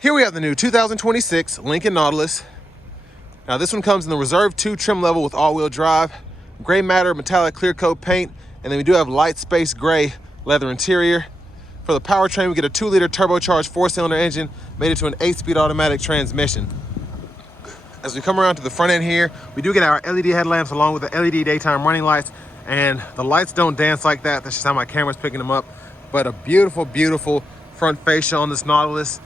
Here we have the new 2026 Lincoln Nautilus. Now this one comes in the Reserve 2 trim level with all-wheel drive, gray matter metallic clear coat paint, and then we do have light space gray leather interior. For the powertrain, we get a 2-liter turbocharged 4-cylinder engine made into an 8-speed automatic transmission. As we come around to the front end here, we do get our LED headlamps along with the LED daytime running lights, and the lights don't dance like that. That's just how my camera's picking them up. But a beautiful, beautiful front fascia on this Nautilus.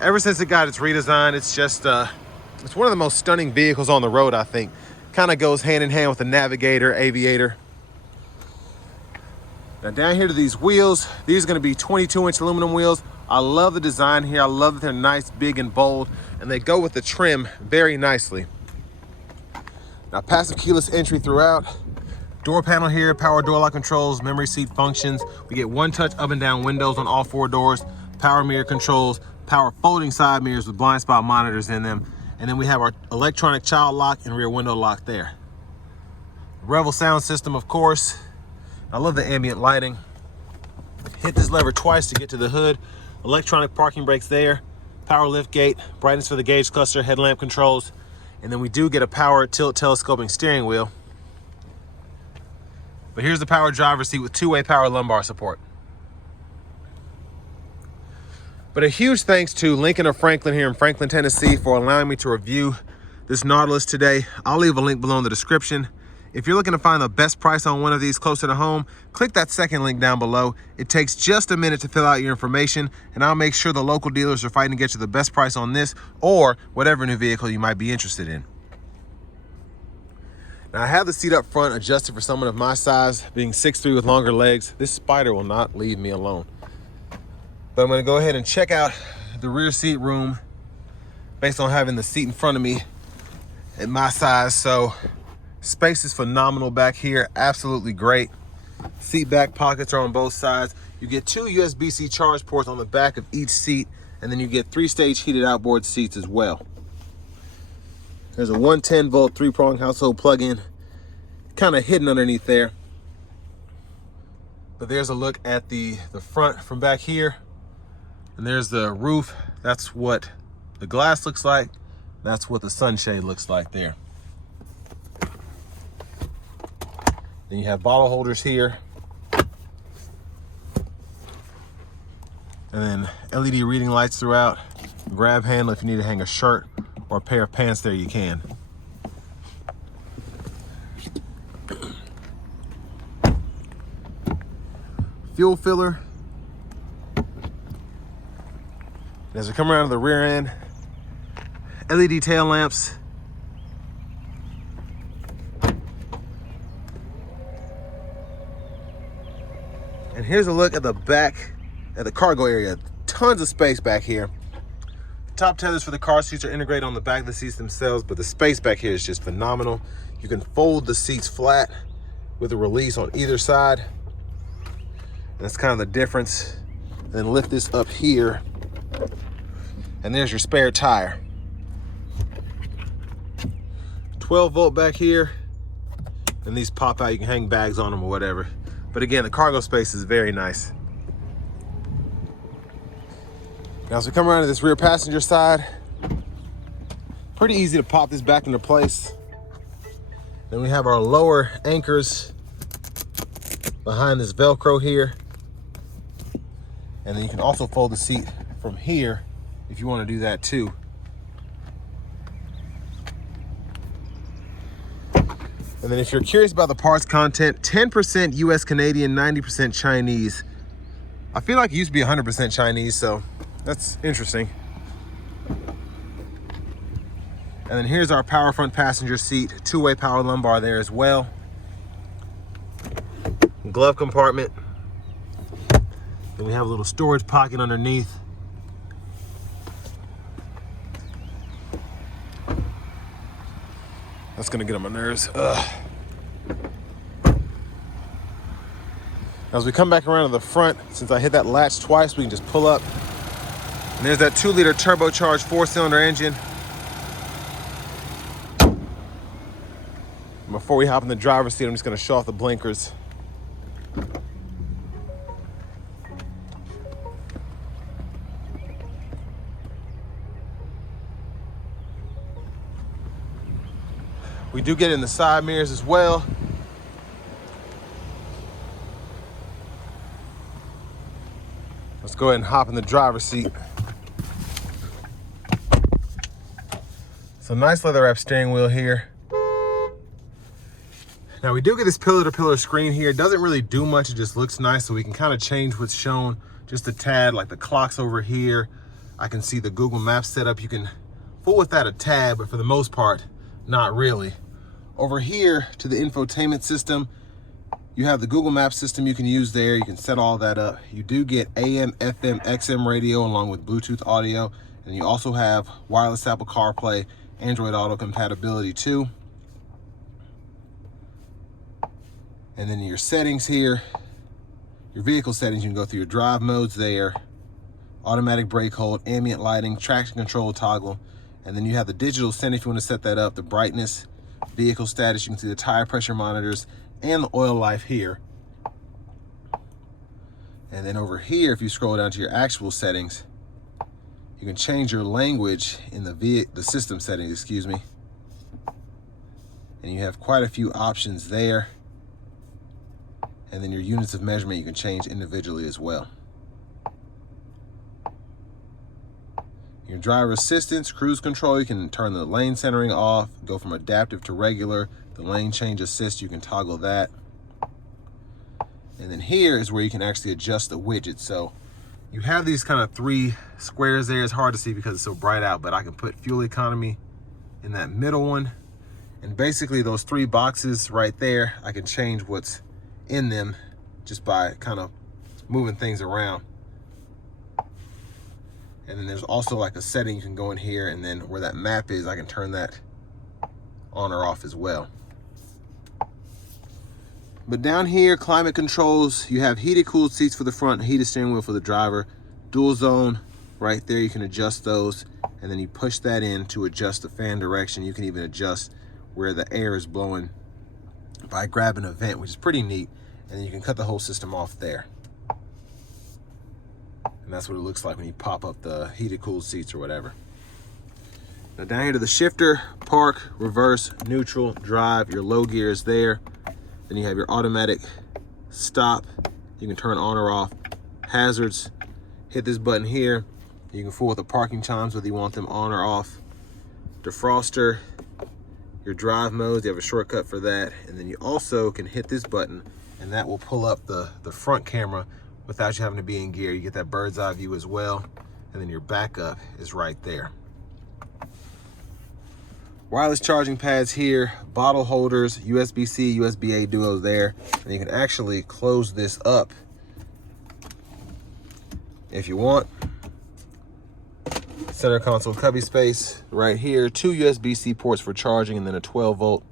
Ever since it got its redesign, it's just, it's one of the most stunning vehicles on the road, I think. Kind of goes hand in hand with the Navigator, Aviator. Now down here to these wheels, these are gonna be 22-inch aluminum wheels. I love the design here. I love that they're nice, big, and bold, and they go with the trim very nicely. Now passive keyless entry throughout. Door panel here, power door lock controls, memory seat functions. We get one-touch up and down windows on all 4 doors, power mirror controls, power folding side mirrors with blind spot monitors in them. And then we have our electronic child lock and rear window lock there. Revel sound system, of course. I love the ambient lighting. Hit this lever twice to get to the hood. Electronic parking brakes there. Power lift gate, brightness for the gauge cluster, headlamp controls. And then we do get a power tilt telescoping steering wheel. But here's the power driver's seat with 2-way power lumbar support. But a huge thanks to Lincoln of Franklin here in Franklin, Tennessee for allowing me to review this Nautilus today. I'll leave a link below in the description. If you're looking to find the best price on one of these closer to home, click that second link down below. It takes just a minute to fill out your information, and I'll make sure the local dealers are fighting to get you the best price on this or whatever new vehicle you might be interested in. Now I have the seat up front adjusted for someone of my size, being 6'3" with longer legs. This spider will not leave me alone. But I'm gonna go ahead and check out the rear seat room based on having the seat in front of me at my size. So space is phenomenal back here, absolutely great. Seat back pockets are on both sides. You get 2 USB-C charge ports on the back of each seat, and then you get 3-stage heated outboard seats as well. There's a 110-volt 3-prong household plug-in, kind of hidden underneath there. But there's a look at the front from back here. And there's the roof. That's what the glass looks like. That's what the sunshade looks like there. Then you have bottle holders here. And then LED reading lights throughout. Grab handle if you need to hang a shirt or a pair of pants there, you can. Fuel filler. As we come around to the rear end, LED tail lamps. And here's a look at the back, at the cargo area. Tons of space back here. Top tethers for the car seats are integrated on the back of the seats themselves, but the space back here is just phenomenal. You can fold the seats flat with a release on either side. And that's kind of the difference. And then lift this up here. And there's your spare tire. 12-volt back here. And these pop out, you can hang bags on them or whatever. But again, the cargo space is very nice. Now as we come around to this rear passenger side, pretty easy to pop this back into place. Then we have our lower anchors behind this Velcro here. And then you can also fold the seat from here if you want to do that too. And then if you're curious about the parts content, 10% US Canadian, 90% Chinese. I feel like it used to be 100% Chinese, so that's interesting. And then here's our power front passenger seat, 2-way power lumbar there as well. Glove compartment. Then we have a little storage pocket underneath. That's gonna get on my nerves. As we come back around to the front, since I hit that latch twice, we can just pull up. And there's that 2-liter turbocharged 4-cylinder engine. And before we hop in the driver's seat, I'm just gonna show off the blinkers. We do get in the side mirrors as well. Let's go ahead and hop in the driver's seat. So nice leather wrap steering wheel here. Now we do get this pillar-to-pillar screen here. It doesn't really do much, it just looks nice, so we can kind of change what's shown just a tad, like the clocks over here. I can see the Google Maps setup. You can fool with that a tad, but for the most part, not really. Over here to the infotainment system, you have the Google Maps system you can use there. You can set all that up. You do get AM, FM, XM radio along with Bluetooth audio, and you also have wireless Apple CarPlay, Android Auto compatibility too. And then your settings here, your vehicle settings, you can go through your drive modes there, automatic brake hold, ambient lighting, traction control toggle, and then you have the digital setting if you want to set that up, the brightness, vehicle status, you can see the tire pressure monitors, and the oil life here. And then over here, if you scroll down to your actual settings, you can change your language in the system settings, excuse me. And you have quite a few options there. And then your units of measurement you can change individually as well. Your driver assistance, cruise control, you can turn the lane centering off, go from adaptive to regular. The lane change assist, you can toggle that. And then here is where you can actually adjust the widget. So you have these kind of 3 squares there. It's hard to see because it's so bright out, but I can put fuel economy in that middle one. And basically those 3 boxes right there, I can change what's in them just by kind of moving things around. And then there's also like a setting you can go in here, and then where that map is, I can turn that on or off as well. But down here, climate controls, you have heated cooled seats for the front, heated steering wheel for the driver, dual zone right there, you can adjust those, and then you push that in to adjust the fan direction. You can even adjust where the air is blowing by grabbing a vent, which is pretty neat. And then you can cut the whole system off there. And that's what it looks like when you pop up the heated cooled seats or whatever. Now down here to the shifter, park, reverse, neutral, drive, your low gear is there. Then you have your automatic stop. You can turn on or off. Hazards, hit this button here. You can fool with the parking chimes whether you want them on or off. Defroster, your drive modes, you have a shortcut for that. And then you also can hit this button and that will pull up the front camera without you having to be in gear. You get that bird's eye view as well. And then your backup is right there. Wireless charging pads here, bottle holders, USB-C, USB-A duos there. And you can actually close this up if you want. Center console cubby space right here. 2 USB-C ports for charging and then a 12 volt.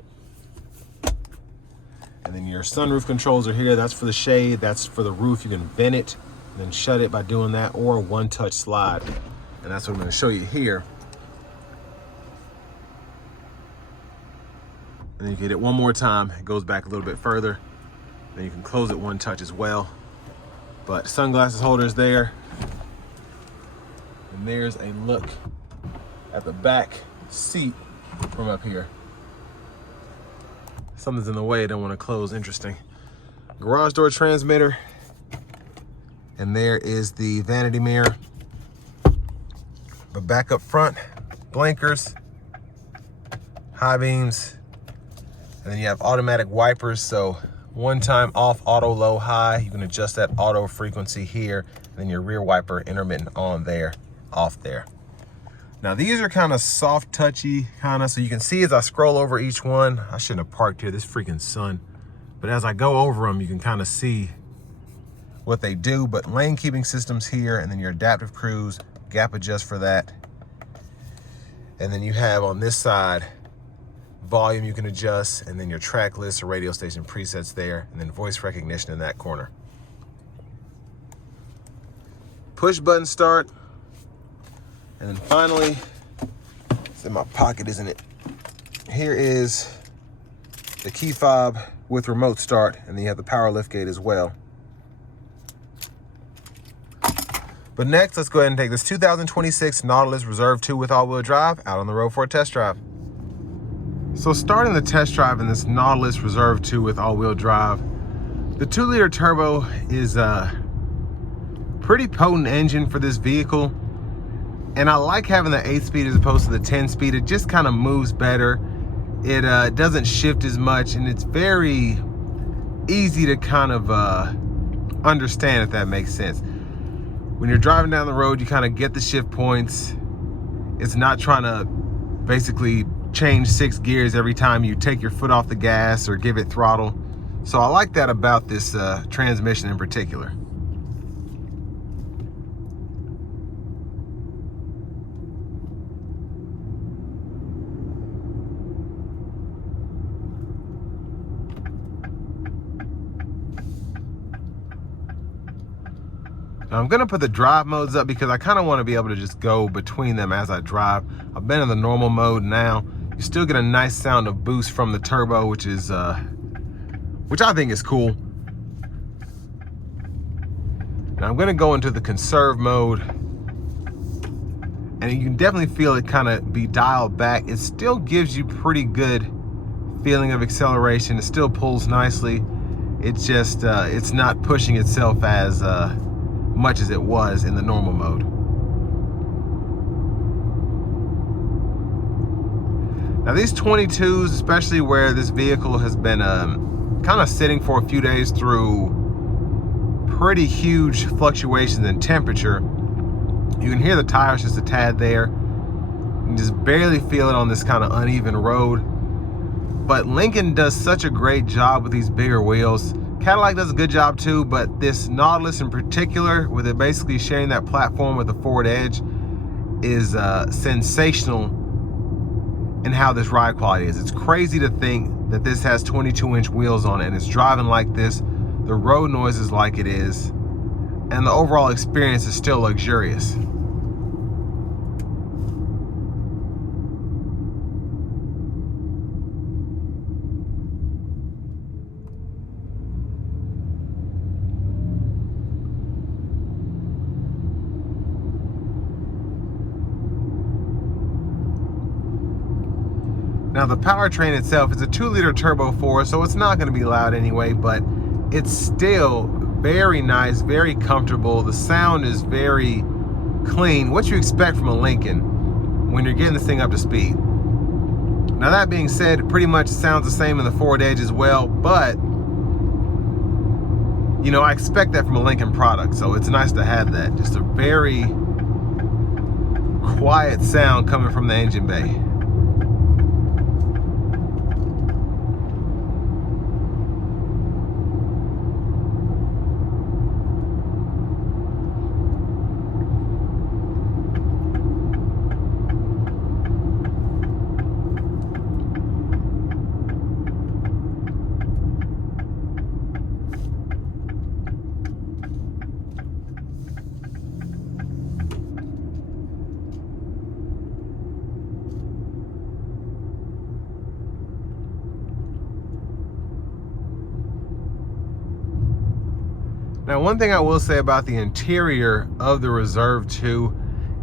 And then your sunroof controls are here. That's for the shade, that's for the roof. You can vent it and then shut it by doing that, or one touch slide. And that's what I'm gonna show you here. And then you hit it one more time, it goes back a little bit further. Then you can close it one touch as well. But sunglasses holder is there. And there's a look at the back seat from up here. Something's in the way, I don't want to close, interesting. Garage door transmitter. And there is the vanity mirror. But back up front, blinkers, high beams, and then you have automatic wipers. So one time off, auto, low, high. You can adjust that auto frequency here. And then your rear wiper intermittent on there, off there. Now these are kind of soft touchy, so you can see as I scroll over each one, I shouldn't have parked here, this freaking sun. But as I go over them, you can kind of see what they do. But lane keeping systems here, and then your adaptive cruise, gap adjust for that. And then you have on this side, volume you can adjust, and then your track list or radio station presets there, and then voice recognition in that corner. Push button start. And then finally, it's in my pocket, isn't it? Here is the key fob with remote start, and then you have the power lift gate as well. But next, let's go ahead and take this 2026 Nautilus Reserve 2 with all-wheel drive out on the road for a test drive. So starting the test drive in this Nautilus Reserve 2 with all-wheel drive, the 2-liter turbo is a pretty potent engine for this vehicle. And I like having the 8-speed as opposed to the 10-speed. It just kind of moves better. It doesn't shift as much, and it's very easy to kind of understand, if that makes sense. When you're driving down the road, you kind of get the shift points. It's not trying to basically change 6 gears every time you take your foot off the gas or give it throttle. So I like that about this transmission in particular. Now I'm gonna put the drive modes up because I kind of want to be able to just go between them as I drive. I've been in the normal mode now. You still get a nice sound of boost from the turbo, which I think is cool. Now I'm gonna go into the conserve mode, and you can definitely feel it kind of be dialed back. It still gives you pretty good feeling of acceleration. It still pulls nicely. It's just it's not pushing itself as much as it was in the normal mode. Now these 22s, especially where this vehicle has been kind of sitting for a few days through pretty huge fluctuations in temperature, you can hear the tires just a tad there. You can just barely feel it on this kind of uneven road. But Lincoln does such a great job with these bigger wheels. Cadillac does a good job too, but this Nautilus in particular, with it basically sharing that platform with the Ford Edge, is sensational in how this ride quality is. It's crazy to think that this has 22-inch wheels on it and it's driving like this, the road noise is like it is, and the overall experience is still luxurious. Now the powertrain itself is a 2-liter turbo 4, so it's not going to be loud anyway, but it's still very nice, very comfortable. The sound is very clean, what you expect from a Lincoln when you're getting this thing up to speed. Now that being said, it pretty much sounds the same in the Ford Edge as well, but you know, I expect that from a Lincoln product, so it's nice to have that. Just a very quiet sound coming from the engine bay. Now, one thing I will say about the interior of the Reserve 2,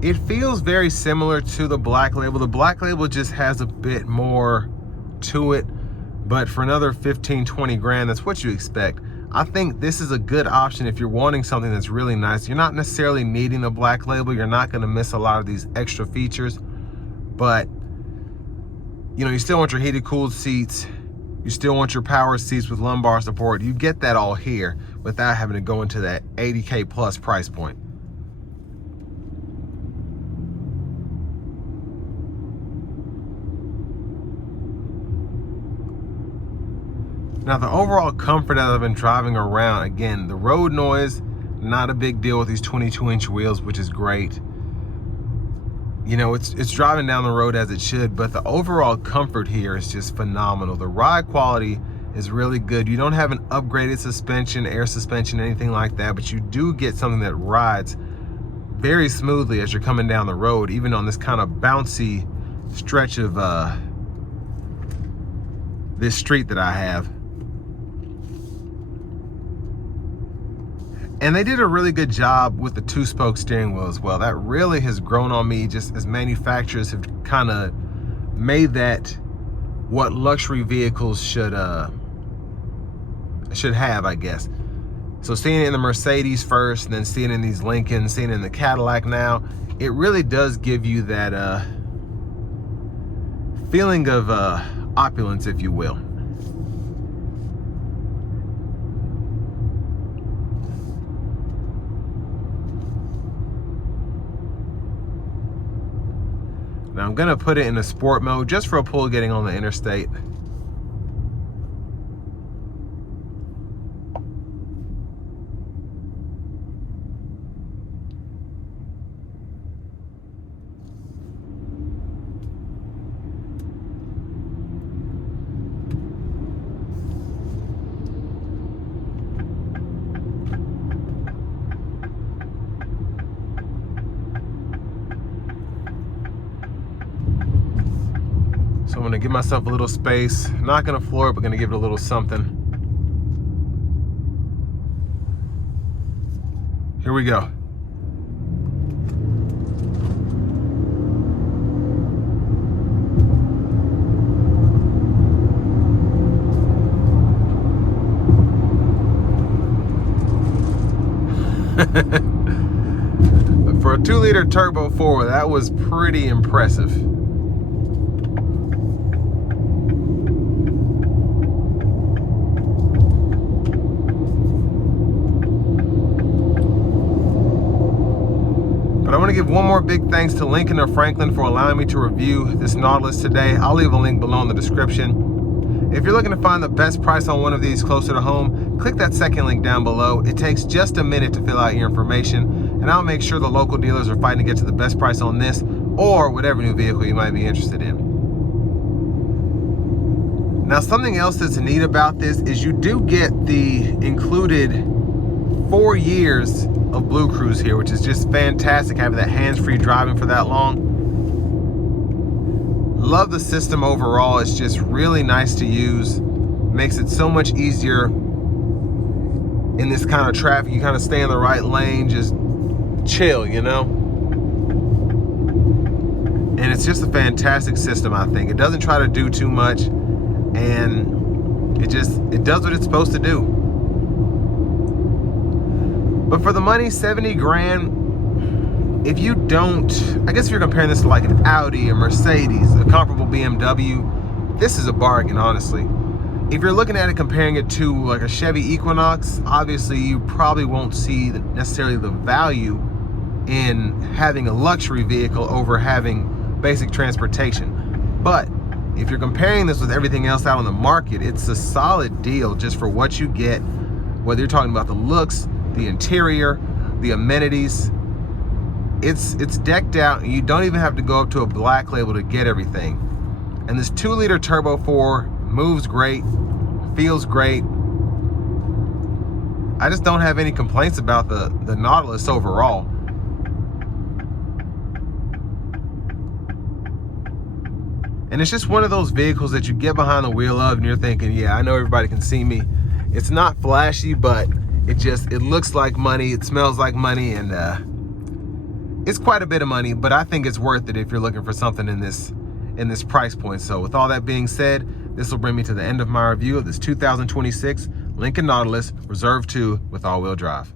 it feels very similar to the Black Label. The Black Label just has a bit more to it, but for another 15, 20 grand, that's what you expect. I think this is a good option if you're wanting something that's really nice. You're not necessarily needing the Black Label. You're not gonna miss a lot of these extra features, but you know, you still want your heated, cooled seats. You still want your power seats with lumbar support. You get that all here without having to go into that 80K plus price point. Now the overall comfort as I've been driving around, again, the road noise, not a big deal with these 22-inch wheels, which is great. You know, it's driving down the road as it should, but the overall comfort here is just phenomenal. The ride quality is really good. You don't have an upgraded suspension, air suspension, anything like that, but you do get something that rides very smoothly as you're coming down the road, even on this kind of bouncy stretch of this street that I have. And they did a really good job with the 2-spoke steering wheel as well. That really has grown on me, just as manufacturers have kind of made that what luxury vehicles should have, I guess. So seeing it in the Mercedes first, and then seeing it in these Lincolns, seeing it in the Cadillac now, it really does give you that feeling of opulence, if you will. Now I'm gonna put it in a sport mode just for a pull getting on the interstate. So I'm gonna give myself a little space. Not gonna floor it, but gonna give it a little something. Here we go. But for a 2-liter turbo 4, that was pretty impressive. But I want to give one more big thanks to Lincoln of Franklin for allowing me to review this Nautilus today. I'll leave a link below in the description. If you're looking to find the best price on one of these closer to home, click that second link down below. It takes just a minute to fill out your information, and I'll make sure the local dealers are fighting to get to the best price on this or whatever new vehicle you might be interested in. Now, something else that's neat about this is you do get the included 4 years of Blue Cruise here, which is just fantastic, having that hands-free driving for that long. Love the system overall. It's just really nice to use. Makes it so much easier in this kind of traffic. You kind of stay in the right lane, just chill, you know? And it's just a fantastic system, I think. It doesn't try to do too much, and it does what it's supposed to do. But for the money, 70 grand, if you don't, I guess if you're comparing this to like an Audi, a Mercedes, a comparable BMW, this is a bargain, honestly. If you're looking at it, comparing it to like a Chevy Equinox, obviously you probably won't see necessarily the value in having a luxury vehicle over having basic transportation. But if you're comparing this with everything else out on the market, it's a solid deal just for what you get, whether you're talking about the looks, the interior, the amenities. It's decked out, and you don't even have to go up to a black label to get everything. And this 2-liter turbo 4 moves great, feels great. I just don't have any complaints about the Nautilus overall. And it's just one of those vehicles that you get behind the wheel of and you're thinking, yeah, I know everybody can see me. It's not flashy, but it looks like money, it smells like money, and it's quite a bit of money, but I think it's worth it if you're looking for something in this price point. So with all that being said, this will bring me to the end of my review of this 2026 Lincoln Nautilus Reserve 2 with all-wheel drive.